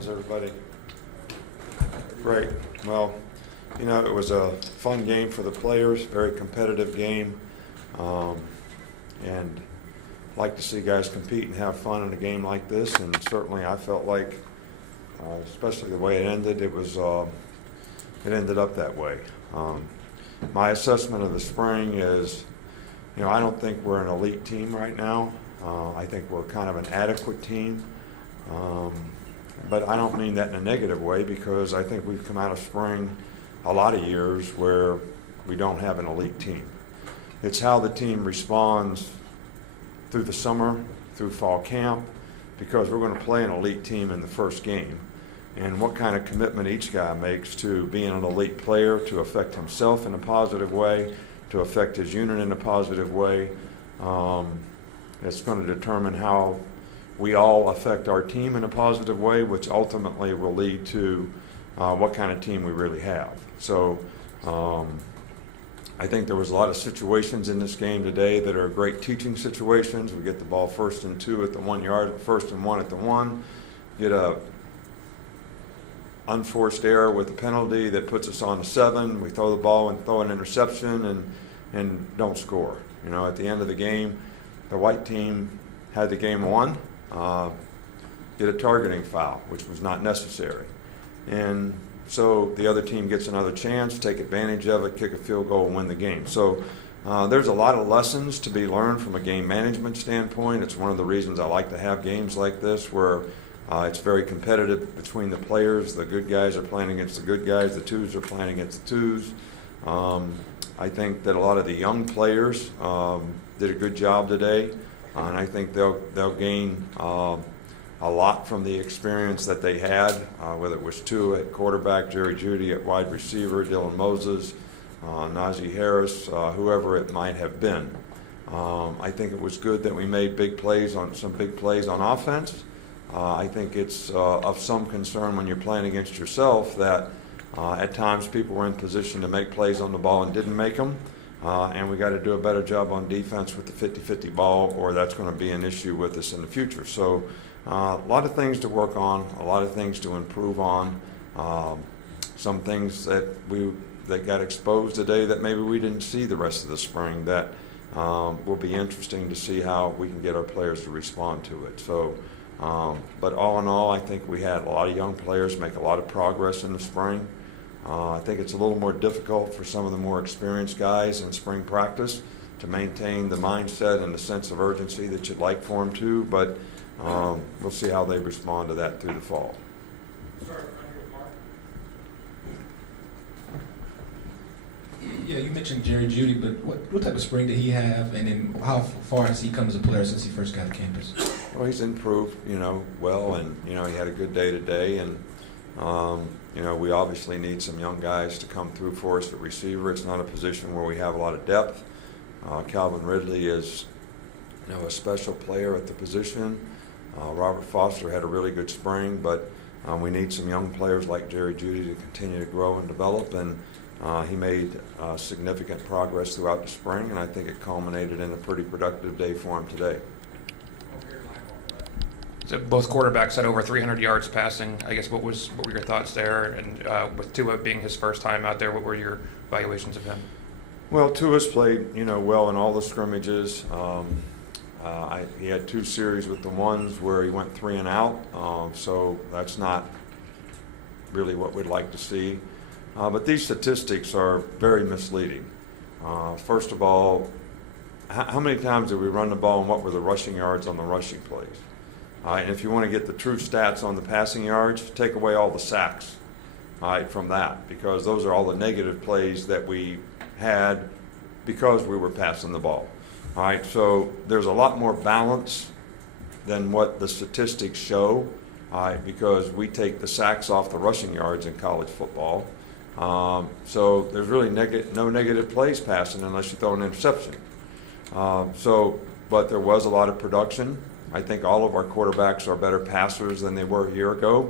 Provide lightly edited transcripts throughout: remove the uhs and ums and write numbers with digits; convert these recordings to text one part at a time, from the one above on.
How's everybody? Great. Well, it was a fun game for the players, very competitive game, and like to see guys compete and have fun in a game like this. And certainly, I felt like, especially the way it ended, it ended up that way. My assessment of the spring is, I don't think we're an elite team right now. I think we're kind of an adequate team. But I don't mean that in a negative way, because I think we've come out of spring a lot of years where we don't have an elite team. It's how the team responds through the summer, through fall camp, because we're going to play an elite team in the first game. And what kind of commitment each guy makes to being an elite player, to affect himself in a positive way, to affect his unit in a positive way. It's going to determine how we all affect our team in a positive way, which ultimately will lead to what kind of team we really have. So I think there was a lot of situations in this game today that are great teaching situations. We get the ball 1st and 2 at the 1 yard, 1st and 1 at the 1, get a unforced error with a penalty that puts us on the 7. We throw the ball and throw an interception and don't score. At the end of the game, the white team had the game won. Get a targeting foul, which was not necessary. And so the other team gets another chance, take advantage of it, kick a field goal, and win the game. So there's a lot of lessons to be learned from a game management standpoint. It's one of the reasons I like to have games like this where it's very competitive between the players. The good guys are playing against the good guys. The twos are playing against the twos. I think that a lot of the young players did a good job today. And I think they'll gain a lot from the experience that they had, whether it was Tua at quarterback, Jerry Jeudy at wide receiver, Dylan Moses, Najee Harris, whoever it might have been. I think it was good that we made some big plays on offense. I think it's of some concern when you're playing against yourself that at times people were in position to make plays on the ball and didn't make them. And we got to do a better job on defense with the 50-50 ball, or that's going to be an issue with us in the future. So a lot of things to work on, a lot of things to improve on, some things that got exposed today that maybe we didn't see the rest of the spring that will be interesting to see how we can get our players to respond to it. So, but all in all, I think we had a lot of young players make a lot of progress in the spring. I think it's a little more difficult for some of the more experienced guys in spring practice to maintain the mindset and the sense of urgency that you'd like for them to, but we'll see how they respond to that through the fall. Yeah, you mentioned Jerry Jeudy, but what type of spring did he have, and then how far has he come as a player since he first got to campus? Well, he's improved, well, and, he had a good day today, and we obviously need some young guys to come through for us at receiver. It's not a position where we have a lot of depth. Calvin Ridley is, a special player at the position. Robert Foster had a really good spring, but we need some young players like Jerry Jeudy to continue to grow and develop, and he made significant progress throughout the spring, and I think it culminated in a pretty productive day for him today. So both quarterbacks had over 300 yards passing. I guess what were your thoughts there? And with Tua being his first time out there, what were your evaluations of him? Well, Tua's played, well in all the scrimmages. He had 2 series with the ones where he went 3 and out. So that's not really what we'd like to see. But these statistics are very misleading. First of all, how many times did we run the ball and what were the rushing yards on the rushing plays? And if you want to get the true stats on the passing yards, take away all the sacks from that, because those are all the negative plays that we had because we were passing the ball. All right, so there's a lot more balance than what the statistics show, because we take the sacks off the rushing yards in college football. So there's really no negative plays passing unless you throw an interception. But there was a lot of production. I think all of our quarterbacks are better passers than they were a year ago,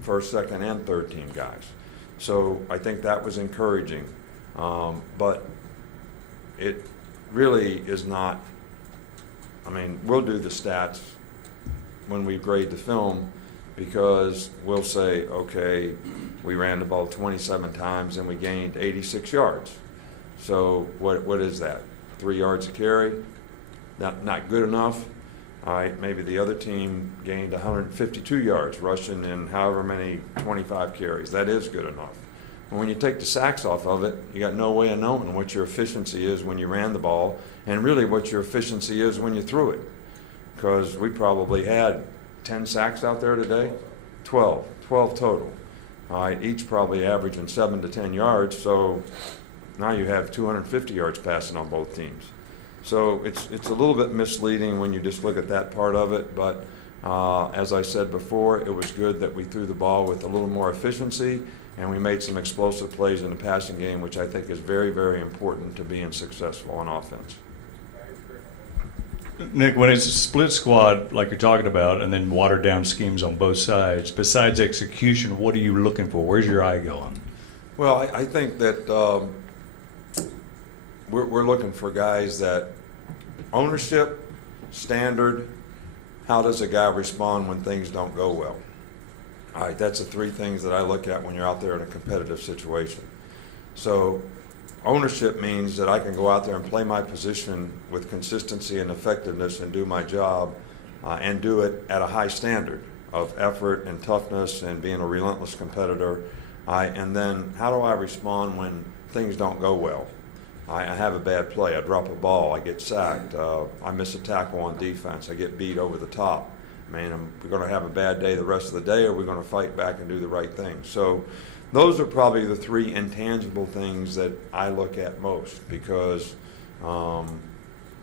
first, second, and third team guys. So I think that was encouraging. But it really is not, we'll do the stats when we grade the film, because we'll say, okay, we ran the ball 27 times and we gained 86 yards. So what is that? 3 yards a carry? Not good enough. All right, maybe the other team gained 152 yards rushing in however many 25 carries. That is good enough. And when you take the sacks off of it, you got no way of knowing what your efficiency is when you ran the ball and really what your efficiency is when you threw it. Because we probably had 10 sacks out there today, 12 total. All right, each probably averaging 7 to 10 yards, so now you have 250 yards passing on both teams. So it's a little bit misleading when you just look at that part of it, but as I said before, it was good that we threw the ball with a little more efficiency, and we made some explosive plays in the passing game, which I think is very, very important to being successful on offense. Nick, when it's a split squad like you're talking about and then watered down schemes on both sides, besides execution, what are you looking for? Where's your eye going? Well, I think that we're looking for guys that ownership, standard, how does a guy respond when things don't go well? All right, that's the 3 things that I look at when you're out there in a competitive situation. So ownership means that I can go out there and play my position with consistency and effectiveness and do my job and do it at a high standard of effort and toughness and being a relentless competitor. And then how do I respond when things don't go well? I have a bad play. I drop a ball. I get sacked. I miss a tackle on defense. I get beat over the top. I mean, we're going to have a bad day the rest of the day, or we're going to fight back and do the right thing. So those are probably the 3 intangible things that I look at most, because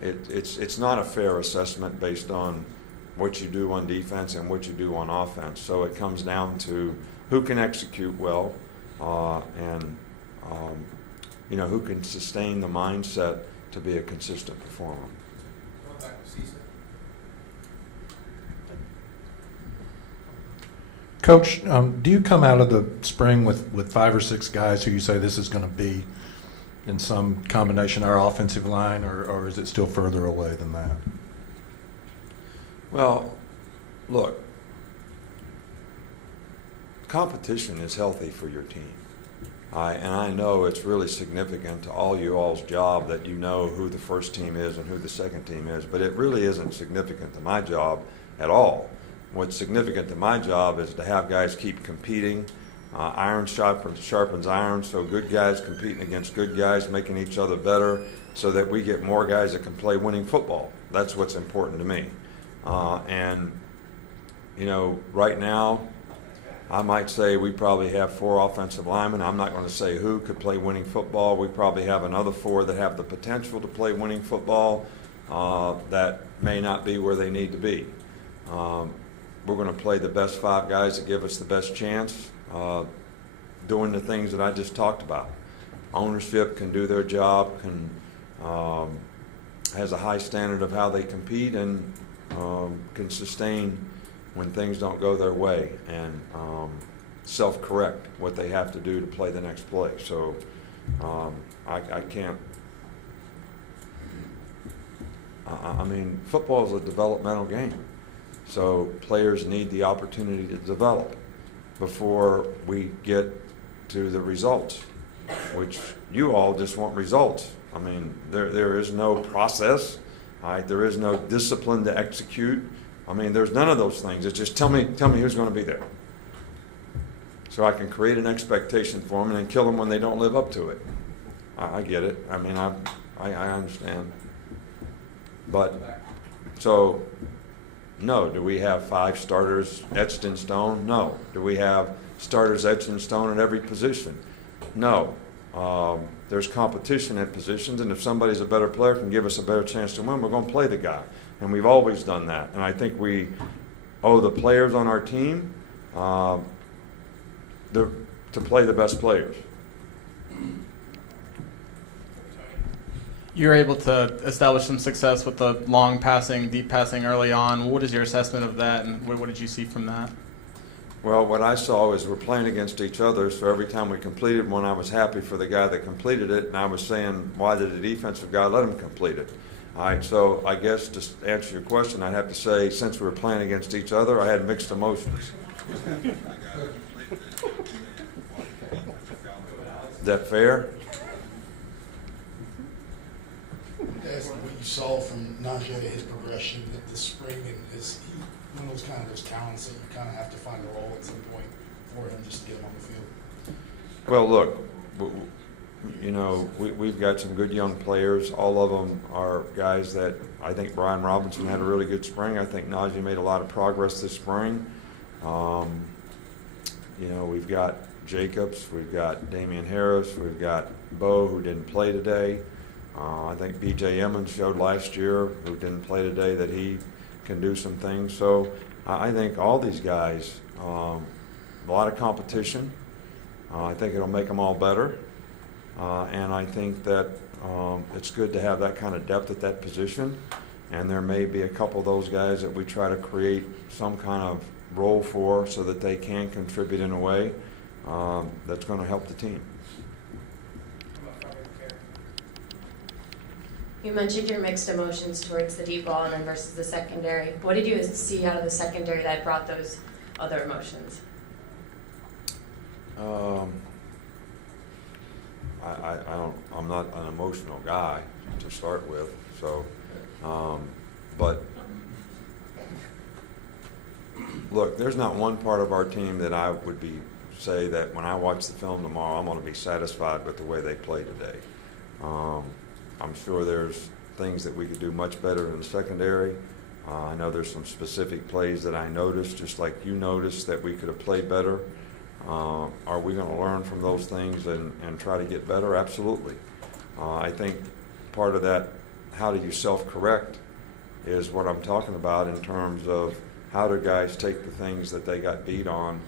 it's not a fair assessment based on what you do on defense and what you do on offense. So it comes down to who can execute well and who can sustain the mindset to be a consistent performer. Coach, do you come out of the spring with 5 or 6 guys who you say this is going to be in some combination our offensive line, or is it still further away than that? Well, look, competition is healthy for your team. And I know it's really significant to all you all's job that you know who the first team is and who the second team is, but it really isn't significant to my job at all. What's significant to my job is to have guys keep competing. Iron sharpens iron, so good guys competing against good guys, making each other better, so that we get more guys that can play winning football. That's what's important to me. Right now, I might say we probably have 4 offensive linemen. I'm not going to say who could play winning football. We probably have another 4 that have the potential to play winning football that may not be where they need to be. We're going to play the best 5 guys that give us the best chance doing the things that I just talked about. Ownership can do their job, has a high standard of how they compete, and can sustain when things don't go their way, and self-correct what they have to do to play the next play. So I can't. I mean, football is a developmental game. So players need the opportunity to develop before we get to the results, which you all just want results. I mean, there is no process. Right? There is no discipline to execute. I mean, there's none of those things. It's just tell me who's going to be there, so I can create an expectation for them and then kill them when they don't live up to it. I get it. I mean, I understand. But so. No. Do we have 5 starters etched in stone? No. Do we have starters etched in stone at every position? No. There's competition at positions, and if somebody's a better player, can give us a better chance to win, we're going to play the guy. And we've always done that. And I think we owe the players on our team to play the best players. You're able to establish some success with the long passing, deep passing early on. What is your assessment of that, and what did you see from that? Well, what I saw is we're playing against each other, so every time we completed one, I was happy for the guy that completed it, and I was saying, why did the defensive guy let him complete it? All right, so I guess to answer your question, I'd have to say, since we were playing against each other, I had mixed emotions. Is that fair? Ask what you saw from Najee, his progression this spring, and is he one of those talents that you kind of have to find a role at some point for him just to get him on the field? Well, look, we've got some good young players. All of them are guys that I think Brian Robinson had a really good spring. I think Najee made a lot of progress this spring. We've got Jacobs, we've got Damian Harris, we've got Bo, who didn't play today. I think B.J. Emmons showed last year, who didn't play today, that he can do some things. So I think all these guys, a lot of competition. I think it'll make them all better. And I think that it's good to have that kind of depth at that position. And there may be a couple of those guys that we try to create some kind of role for so that they can contribute in a way that's going to help the team. You mentioned your mixed emotions towards the deep ball and then versus the secondary. What did you see out of the secondary that brought those other emotions? I'm not an emotional guy to start with, so, but look, there's not one part of our team that I would say that when I watch the film tomorrow, I'm going to be satisfied with the way they play today. I'm sure there's things that we could do much better in the secondary. I know there's some specific plays that I noticed, just like you noticed, that we could have played better. Are we going to learn from those things and try to get better? Absolutely. I think part of that, how do you self-correct, is what I'm talking about in terms of how do guys take the things that they got beat on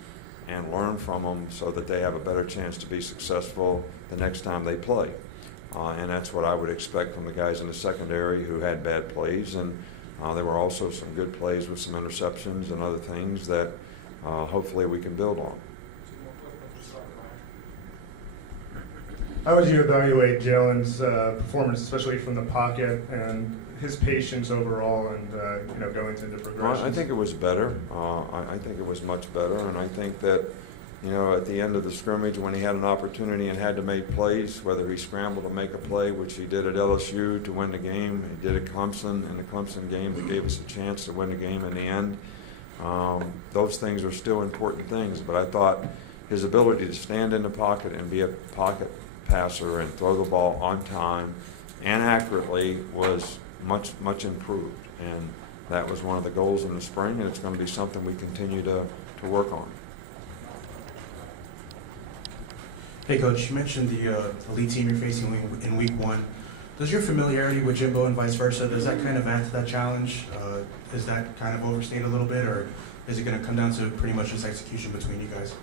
and learn from them so that they have a better chance to be successful the next time they play. And that's what I would expect from the guys in the secondary who had bad plays. And there were also some good plays with some interceptions and other things that hopefully we can build on. How would you evaluate Jalen's performance, especially from the pocket, and his patience overall, and going through the progressions? Well, I think it was better. I think it was much better, and I think that at the end of the scrimmage, when he had an opportunity and had to make plays, whether he scrambled to make a play, which he did at LSU to win the game, he did at Clemson in the Clemson game that gave us a chance to win the game in the end. Those things are still important things, but I thought his ability to stand in the pocket and be a pocket passer and throw the ball on time and accurately was much, much improved. And that was one of the goals in the spring, and it's going to be something we continue to work on. Hey, Coach, you mentioned the elite team you're facing in week one. Does your familiarity with Jimbo and vice versa, does that kind of add to that challenge? Is that kind of overstated a little bit, or is it going to come down to pretty much just execution between you guys?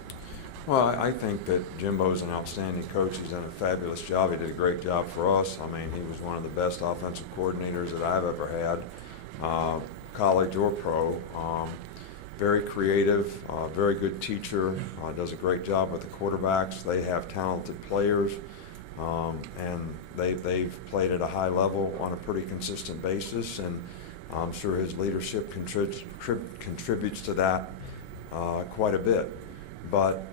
Well, I think that Jimbo's an outstanding coach. He's done a fabulous job. He did a great job for us. I mean, he was one of the best offensive coordinators that I've ever had, college or pro. Very creative, very good teacher, does a great job with the quarterbacks. They have talented players, and they've played at a high level on a pretty consistent basis, and I'm sure his leadership contributes to that quite a bit. But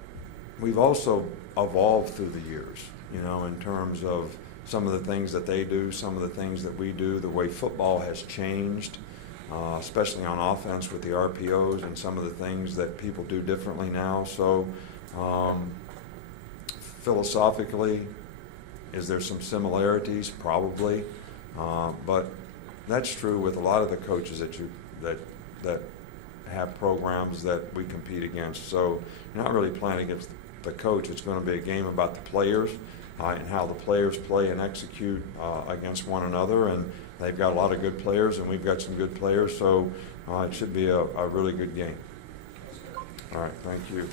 we've also evolved through the years, in terms of some of the things that they do, some of the things that we do, the way football has changed. Especially on offense with the RPOs and some of the things that people do differently now. So philosophically, is there some similarities? Probably. But that's true with a lot of the coaches that have programs that we compete against. So you're not really playing against the coach. It's going to be a game about the players and how the players play and execute against one another. And they've got a lot of good players, and we've got some good players, so it should be a really good game. All right, thank you.